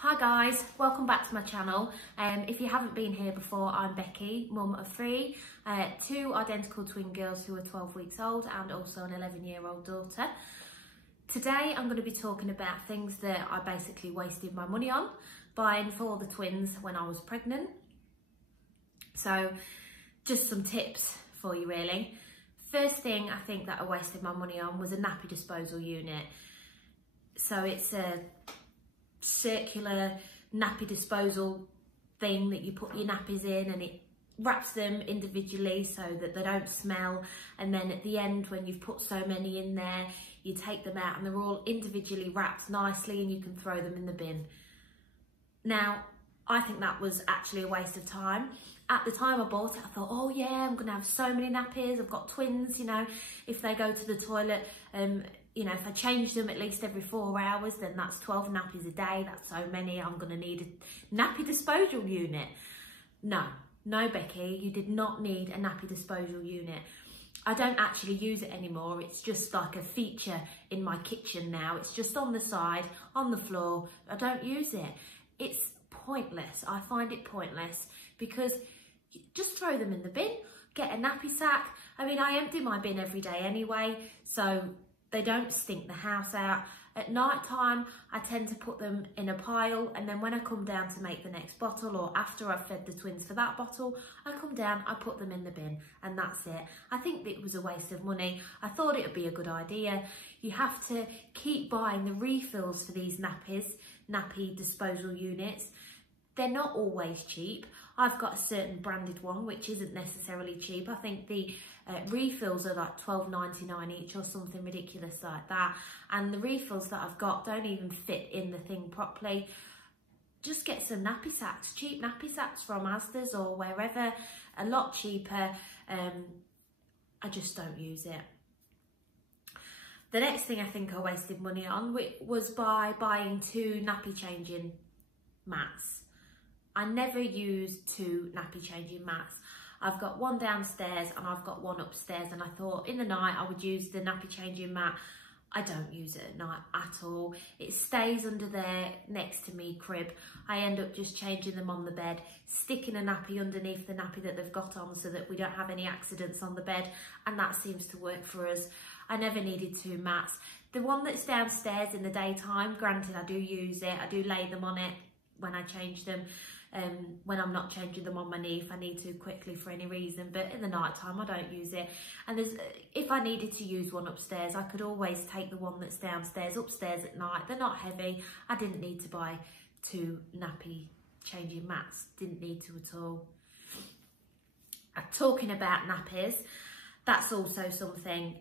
Hi guys, welcome back to my channel. If you haven't been here before, I'm Becky, mum of three, two identical twin girls who are 12 weeks old and also an 11-year-old daughter. Today I'm going to be talking about things that I basically wasted my money on buying for the twins when I was pregnant. So just some tips for you really. First thing I think that I wasted my money on was a nappy disposal unit. So it's a circular nappy disposal thing that you put your nappies in, and it wraps them individually so that they don't smell, and then at the end when you've put so many in there you take them out and they're all individually wrapped nicely and you can throw them in the bin. Now I think that was actually a waste of time. At the time I bought it I thought, oh yeah, I'm gonna have so many nappies, I've got twins, you know, if they go to the toilet, you know, if I change them at least every 4 hours, then that's 12 nappies a day. That's so many. I'm going to need a nappy disposal unit. No, Becky, you did not need a nappy disposal unit. I don't actually use it anymore. It's just like a feature in my kitchen now. It's just on the side, on the floor. I don't use it. It's pointless. I find it pointless because you just throw them in the bin, get a nappy sack. I mean, I empty my bin every day anyway, so they don't stink the house out. At night time, I tend to put them in a pile, and then when I come down to make the next bottle, or after I've fed the twins for that bottle, I come down, I put them in the bin, and that's it. I think it was a waste of money. I thought it would be a good idea. You have to keep buying the refills for these nappy disposal units. They're not always cheap. I've got a certain branded one which isn't necessarily cheap. I think the refills are like $12.99 each or something ridiculous like that, and the refills that I've got don't even fit in the thing properly. Just get some nappy sacks, cheap nappy sacks from Asda's or wherever, a lot cheaper. I just don't use it. The next thing I think I wasted money on was by buying 2 nappy changing mats. I never use 2 nappy changing mats. I've got one downstairs and I've got one upstairs, and I thought in the night I would use the nappy changing mat. I don't use it at night at all. It stays under there next to me crib. I end up just changing them on the bed, sticking a nappy underneath the nappy that they've got on so that we don't have any accidents on the bed, and that seems to work for us. I never needed 2 mats. The one that's downstairs in the daytime, granted I do use it, I do lay them on it when I change them. When I'm not changing them on my knee if I need to quickly for any reason, but in the night time I don't use it. And if I needed to use one upstairs, I could always take the one that's downstairs upstairs at night. They're not heavy. I didn't need to buy 2 nappy changing mats, didn't need to at all. Talking about nappies, that's also something.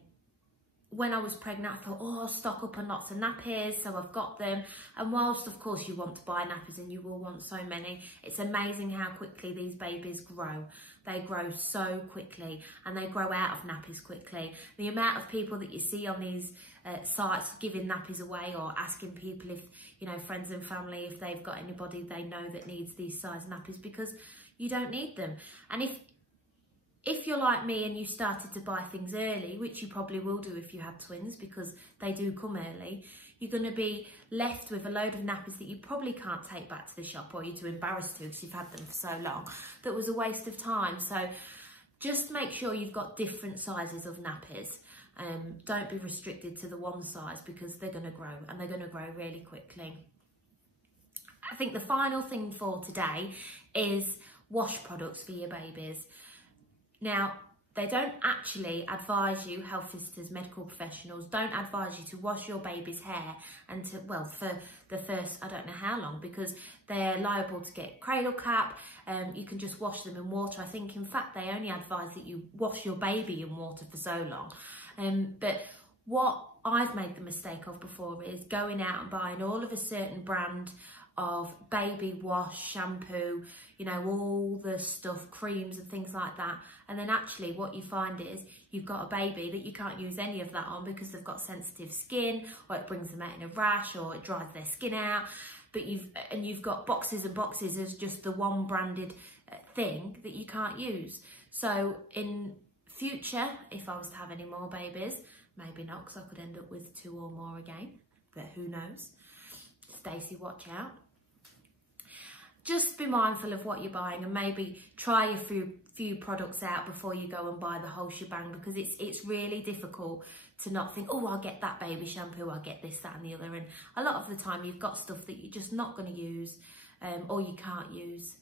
When I was pregnant, I thought, oh, I'll stock up on lots of nappies, so I've got them. And whilst, of course, you want to buy nappies and you will want so many, it's amazing how quickly these babies grow. They grow so quickly, and they grow out of nappies quickly. The amount of people that you see on these sites giving nappies away, or asking people if, you know, friends and family, if they've got anybody they know that needs these size nappies, because you don't need them. And if you're like me and you started to buy things early, which you probably will do if you have twins because they do come early, you're going to be left with a load of nappies that you probably can't take back to the shop, or you're too embarrassed to because you've had them for so long. That was a waste of time. So just make sure you've got different sizes of nappies. Don't be restricted to the one size, because they're going to grow, and they're going to grow really quickly. I think the final thing for today is wash products for your babies. Now, they don't actually advise you, health visitors, medical professionals, don't advise you to wash your baby's hair until, well, for the first, I don't know how long, because they're liable to get cradle cap. You can just wash them in water. I think, in fact, they only advise that you wash your baby in water for so long. But what I've made the mistake of before is going out and buying all of a certain brand of baby wash, shampoo, you know, all the stuff, creams and things like that. And then actually what you find is you've got a baby that you can't use any of that on because they've got sensitive skin, or it brings them out in a rash, or it dries their skin out. But you've got boxes and boxes of just the one branded thing that you can't use. So in future, if I was to have any more babies, maybe not, because I could end up with 2 or more again, but who knows. Stacey, watch out. just be mindful of what you're buying and maybe try a few products out before you go and buy the whole shebang, because it's really difficult to not think, oh, I'll get that baby shampoo, I'll get this, that and the other. And a lot of the time you've got stuff that you're just not going to use or you can't use.